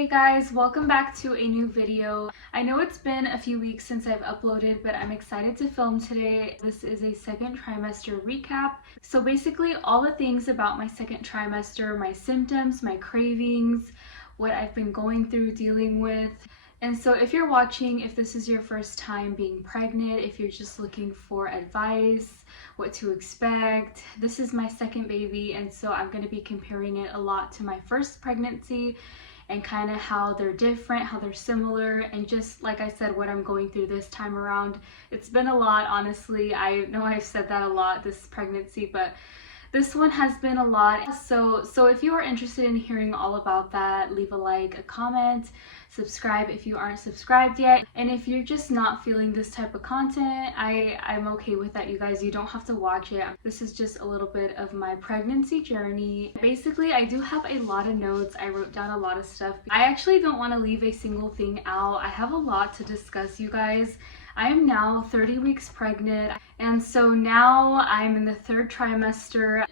Hey guys, welcome back to a new video. I know it's been a few weeks since I've uploaded, but I'm excited to film today. This is a second trimester recap. So basically all the things about my second trimester, my symptoms, my cravings, what I've been going through dealing with. And so if you're watching, if this is your first time being pregnant, if you're just looking for advice, what to expect, this is my second baby, and so I'm going to be comparing it a lot to my first pregnancy and kind of how they're different, how they're similar, and just like I said, what I'm going through this time around. It's been a lot, honestly. I know I've said that a lot this pregnancy, but this one has been a lot. So if you are interested in hearing all about that, leave a like, a comment, subscribe if you aren't subscribed yet. And if you're just not feeling this type of content, I'm okay with that, you guys. You don't have to watch it. This is just a little bit of my pregnancy journey. Basically, I do have a lot of notes. I wrote down a lot of stuff. I actually don't want to leave a single thing out. I have a lot to discuss, you guys. I am now 30 weeks pregnant, and so now I'm in the third trimester.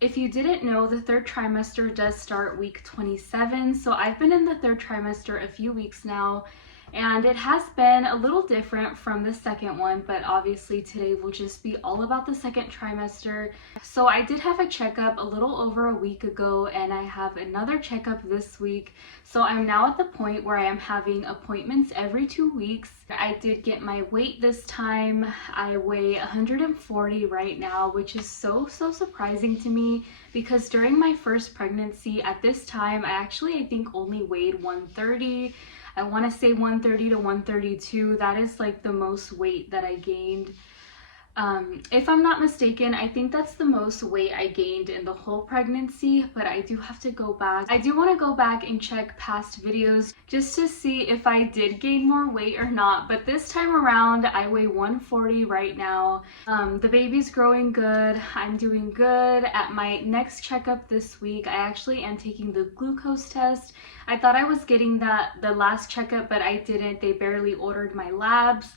If you didn't know, the third trimester does start week 27, so I've been in the third trimester a few weeks now, and it has been a little different from the second one, but obviously today will just be all about the second trimester. So I did have a checkup a little over a week ago, and I have another checkup this week. So I'm now at the point where I am having appointments every 2 weeks. I did get my weight this time. I weigh 140 right now, which is so surprising to me, because during my first pregnancy at this time, I think only weighed 130. I want to say 130 to 132. That is like the most weight that I gained. If I'm not mistaken, I think that's the most weight I gained in the whole pregnancy, but I do have to go back. I do want to go back and check past videos just to see if I did gain more weight or not, but this time around I weigh 140 right now. The baby's growing good. I'm doing good. At my next checkup this week, I actually am taking the glucose test. I thought I was getting that the last checkup, but I didn't. They barely ordered my labs.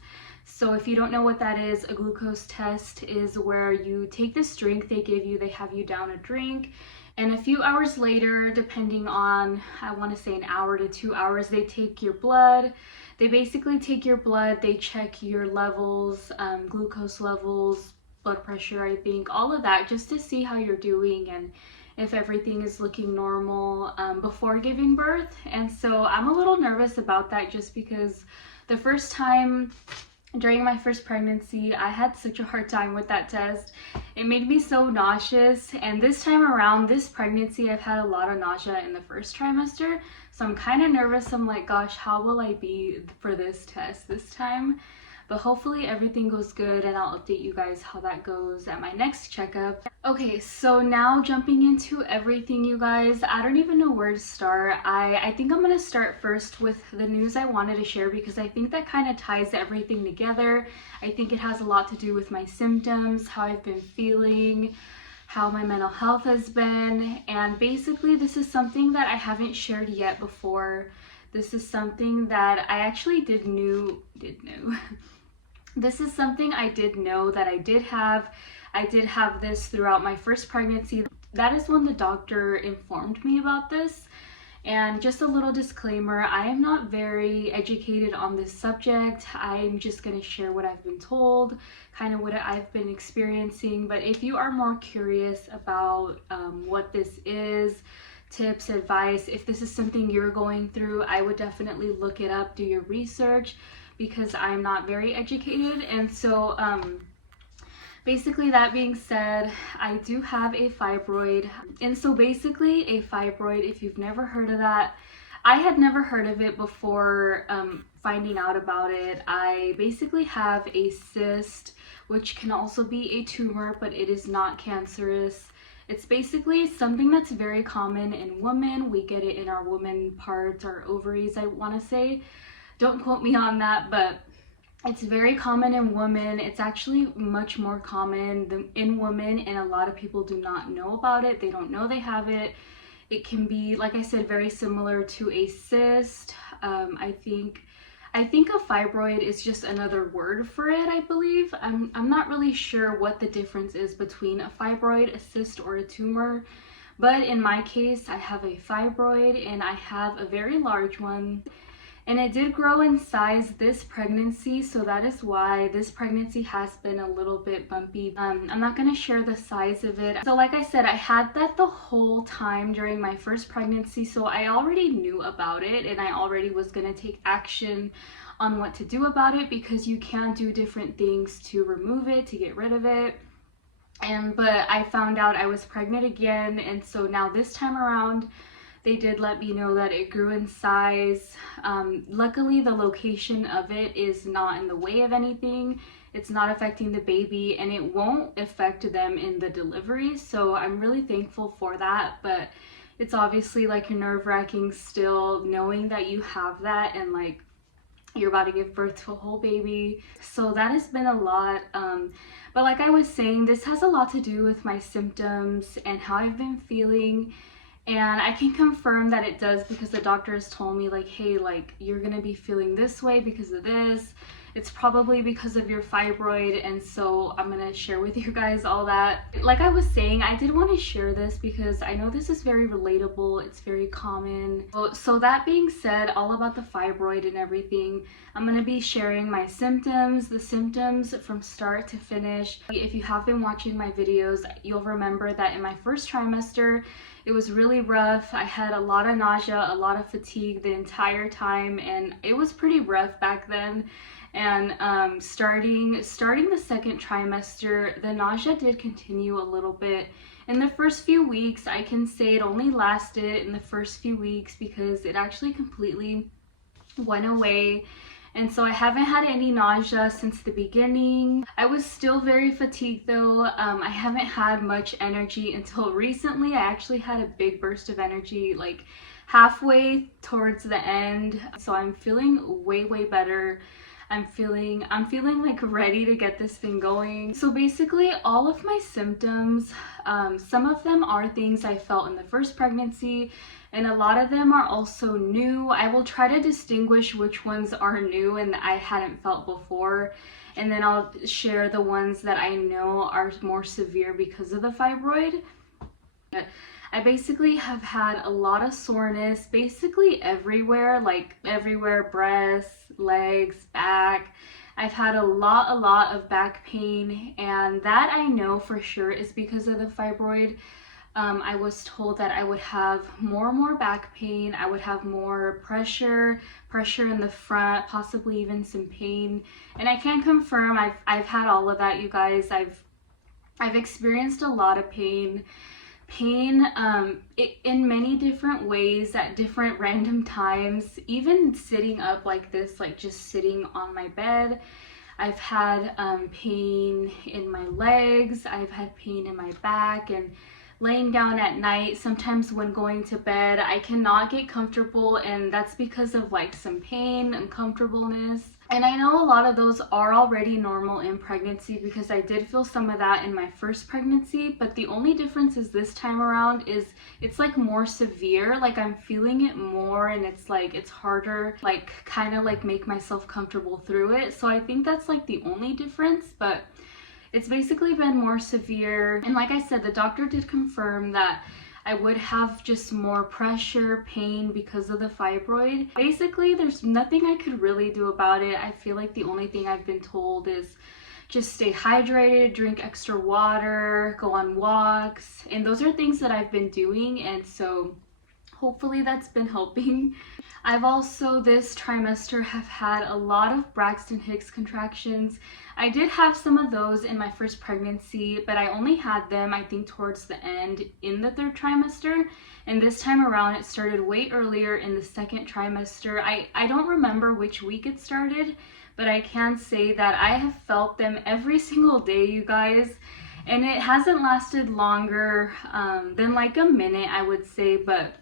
So if you don't know what that is, a glucose test is where you take this drink they give you, they have you down a drink, and a few hours later, depending on, I want to say an hour to 2 hours, they take your blood. They basically take your blood, they check your levels, glucose levels, blood pressure, I think, all of that, just to see how you're doing and if everything is looking normal before giving birth. And so I'm a little nervous about that, just because the first time during my first pregnancy, I had such a hard time with that test. It made me so nauseous, and this time around, this pregnancy, I've had a lot of nausea in the first trimester, so I'm kind of nervous. I'm like, gosh, how will I be for this test this time? But hopefully everything goes good, and I'll update you guys how that goes at my next checkup. Okay, so now jumping into everything, you guys. I don't even know where to start. I think I'm gonna start first with the news I wanted to share, because I think that kind of ties everything together. I think it has a lot to do with my symptoms, how I've been feeling, how my mental health has been, and basically this is something that I haven't shared yet before. This is something that I actually did know. This is something I did know that I did have. I did have this throughout my first pregnancy. That is when the doctor informed me about this. And just a little disclaimer, I am not very educated on this subject. I'm just going to share what I've been told, kind of what I've been experiencing. But if you are more curious about what this is, tips, advice, if this is something you're going through, I would definitely look it up, do your research, because I'm not very educated. And so basically, that being said, I do have a fibroid. And so basically a fibroid, if you've never heard of that, I had never heard of it before finding out about it. I basically have a cyst, which can also be a tumor, but it is not cancerous. It's basically something that's very common in women. We get it in our woman parts, our ovaries, I want to say. Don't quote me on that, but it's very common in women. It's actually much more common in women, and a lot of people do not know about it. They don't know they have it. It can be, like I said, very similar to a cyst. I think a fibroid is just another word for it, I believe. I'm not really sure what the difference is between a fibroid, a cyst, or a tumor, But in my case, I have a fibroid and I have a very large one. And it did grow in size this pregnancy, so that is why this pregnancy has been a little bit bumpy. I'm not going to share the size of it. So like I said, I had that the whole time during my first pregnancy, so I already knew about it and I already was going to take action on what to do about it, because you can do different things to remove it, to get rid of it. But I found out I was pregnant again, and so now this time around, they did let me know that it grew in size. Luckily, the location of it is not in the way of anything. It's not affecting the baby, and it won't affect them in the delivery. So I'm really thankful for that. But it's obviously like nerve-wracking still, knowing that you have that and like you're about to give birth to a whole baby. So that has been a lot. But like I was saying, this has a lot to do with my symptoms and how I've been feeling. And I can confirm that it does, because the doctor has told me like, hey, like you're gonna be feeling this way because of this. It's probably because of your fibroid, and so I'm gonna share with you guys all that. Like I was saying, I did want to share this because I know this is very relatable, it's very common. So that being said, all about the fibroid and everything, I'm gonna be sharing my symptoms, the symptoms from start to finish. If you have been watching my videos, you'll remember that in my first trimester, it was really rough. I had a lot of nausea, a lot of fatigue the entire time, and it was pretty rough back then. And starting the second trimester, the nausea did continue a little bit. In the first few weeks, I can say it only lasted in the first few weeks because it actually completely went away. And so I haven't had any nausea since the beginning. I was still very fatigued though. I haven't had much energy until recently. I actually had a big burst of energy like halfway towards the end. So I'm feeling way better. I'm feeling like ready to get this thing going. So basically all of my symptoms, some of them are things I felt in the first pregnancy, and a lot of them are also new. I will try to distinguish which ones are new and that I hadn't felt before, and then I'll share the ones that I know are more severe because of the fibroid. I basically have had a lot of soreness basically everywhere, like everywhere, breasts, legs, back. I've had a lot of back pain, and that I know for sure is because of the fibroid. I was told that I would have more back pain, I would have more pressure in the front, possibly even some pain. And I can confirm I've had all of that, you guys. I've experienced a lot of pain in many different ways at different random times, even sitting up like this, like just sitting on my bed. I've had pain in my legs, I've had pain in my back, and laying down at night, sometimes when going to bed, I cannot get comfortable, and that's because of like some pain, uncomfortableness. And I know a lot of those are already normal in pregnancy because I did feel some of that in my first pregnancy, but the only difference is this time around is it's like more severe, like I'm feeling it more, and it's like it's harder, like kind of like make myself comfortable through it. So I think that's like the only difference, but it's basically been more severe. And like I said, the doctor did confirm that I would have just more pressure, pain because of the fibroid. Basically, there's nothing I could really do about it. I feel like the only thing I've been told is just stay hydrated, drink extra water, go on walks. And those are things that I've been doing, and so hopefully that's been helping. I've also this trimester have had a lot of Braxton Hicks contractions. I did have some of those in my first pregnancy, but I only had them I think towards the end in the third trimester, and this time around it started way earlier in the second trimester. I don't remember which week it started, but I can say that I have felt them every single day, you guys. And it hasn't lasted longer than like a minute, I would say, but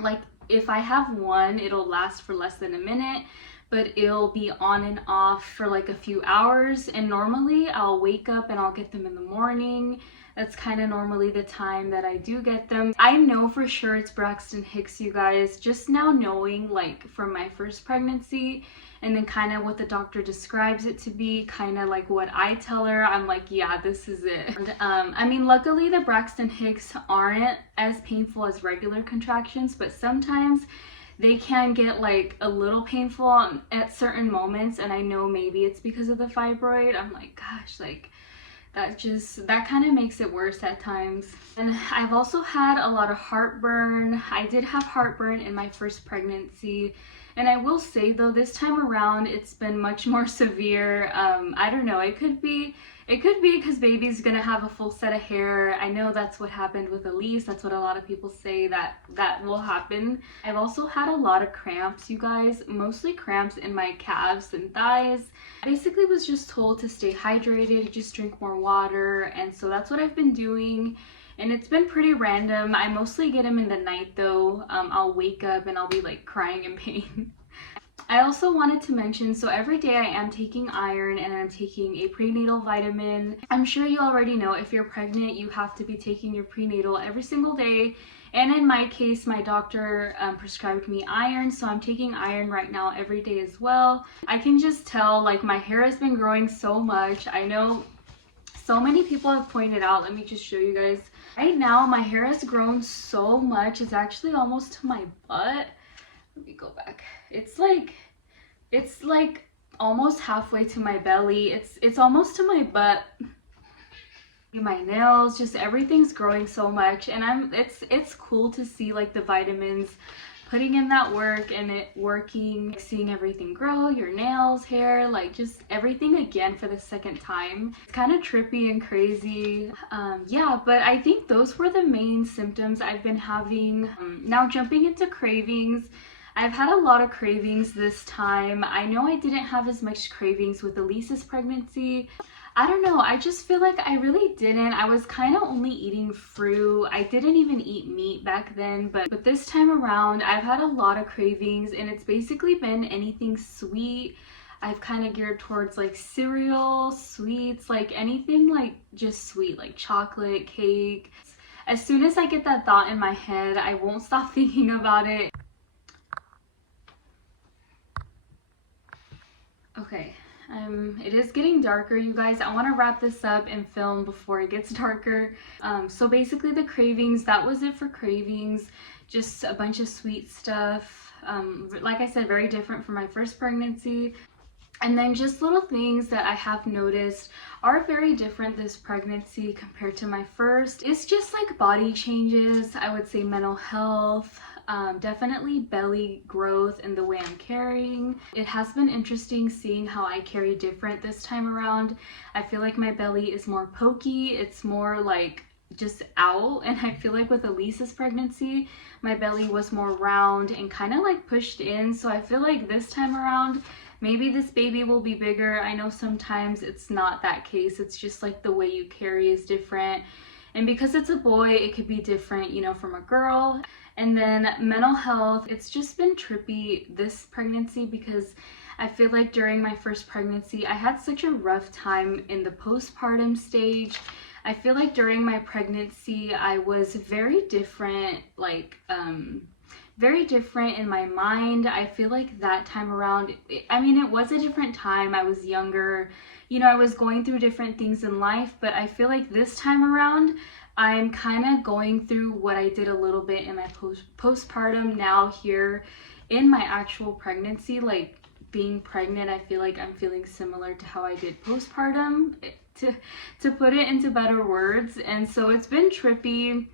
like if I have one, it'll last for less than a minute, but it'll be on and off for like a few hours. And normally I'll wake up and I'll get them in the morning, That's kind of normally the time that I do get them. I know for sure it's Braxton Hicks, you guys, just now knowing like from my first pregnancy and then kind of what the doctor describes it to be, kind of like what I tell her, I'm like, yeah, this is it. And, I mean, luckily the Braxton Hicks aren't as painful as regular contractions, but sometimes they can get like a little painful at certain moments, and I know maybe it's because of the fibroid. I'm like, gosh, like that kind of makes it worse at times. And I've also had a lot of heartburn. I did have heartburn in my first pregnancy, and I will say though, this time around it's been much more severe. I don't know, it could be because baby's gonna have a full set of hair. I know that's what happened with Elise. That's what a lot of people say that will happen. I've also had a lot of cramps, you guys, mostly cramps in my calves and thighs. I basically was just told to stay hydrated, just drink more water, and so that's what I've been doing. And it's been pretty random. I mostly get them in the night though. I'll wake up and I'll be like crying in pain. I also wanted to mention, so every day I am taking iron and I'm taking a prenatal vitamin. I'm sure you already know if you're pregnant, you have to be taking your prenatal every single day. And in my case, my doctor prescribed me iron, so I'm taking iron right now every day as well. I can just tell, like, my hair has been growing so much. I know so many people have pointed out, let me just show you guys. Right now, my hair has grown so much. It's actually almost to my butt. Let me go back. It's like almost halfway to my belly. It's almost to my butt. My nails, just everything's growing so much, and it's cool to see like the vitamins putting in that work and it working, seeing everything grow, your nails, hair, like just everything again for the second time. It's kind of trippy and crazy. Yeah, but I think those were the main symptoms I've been having. Now jumping into cravings, I've had a lot of cravings this time. I know I didn't have as much cravings with Elise's pregnancy. I don't know, I just feel like I really didn't. I was kind of only eating fruit. I didn't even eat meat back then, but this time around I've had a lot of cravings, and it's basically been anything sweet. I've kind of geared towards like cereal, sweets, like anything like just sweet, like chocolate, cake. As soon as I get that thought in my head, I won't stop thinking about it. Okay. It is getting darker, you guys. I want to wrap this up and film before it gets darker. So basically the cravings, that was it for cravings. Just a bunch of sweet stuff. Like I said, very different from my first pregnancy. And then just little things that I have noticed are very different this pregnancy compared to my first. It's just like body changes, I would say mental health, definitely belly growth and the way I'm carrying. It has been interesting seeing how I carry different this time around. I feel like my belly is more pokey, it's more like just out, and I feel like with Elise's pregnancy, my belly was more round and kind of like pushed in. So I feel like this time around, maybe this baby will be bigger. I know sometimes it's not that case. It's just like the way you carry is different. And because it's a boy, it could be different, you know, from a girl. And then mental health, it's just been trippy this pregnancy because I feel like during my first pregnancy, I had such a rough time in the postpartum stage. I feel like during my pregnancy, I was very different, like, very different in my mind. I feel like that time around, I mean, it was a different time. I was younger, you know, I was going through different things in life, but I feel like this time around, I'm kind of going through what I did a little bit in my postpartum now here in my actual pregnancy. Like being pregnant, I feel like I'm feeling similar to how I did postpartum, to put it into better words. And so it's been trippy.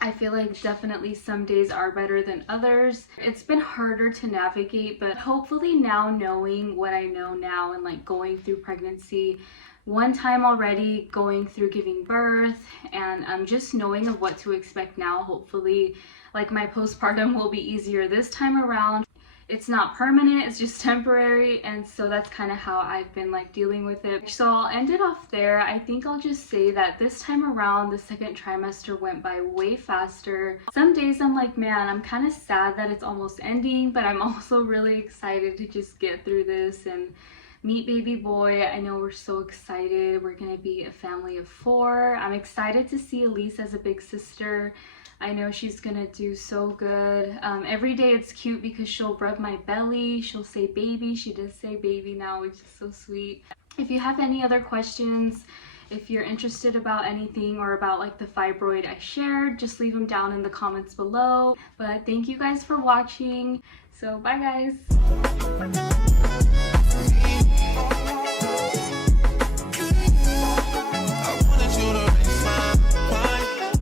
I feel like definitely some days are better than others. It's been harder to navigate, but hopefully now knowing what I know now and like going through pregnancy one time already, going through giving birth, and just knowing of what to expect now, hopefully like my postpartum will be easier this time around. It's not permanent, it's just temporary, and so that's kind of how I've been like dealing with it. So I'll end it off there. I think I'll just say that this time around the second trimester went by way faster. Some days I'm like, man, I'm kind of sad that it's almost ending, but I'm also really excited to just get through this and meet baby boy. I know we're so excited. We're gonna be a family of 4. I'm excited to see Elise as a big sister. I know she's gonna do so good. Every day it's cute because she'll rub my belly, she'll say baby. She does say baby now, which is so sweet. If you have any other questions, if you're interested about anything or about like the fibroid I shared, just leave them down in the comments below. But thank you guys for watching. So bye guys.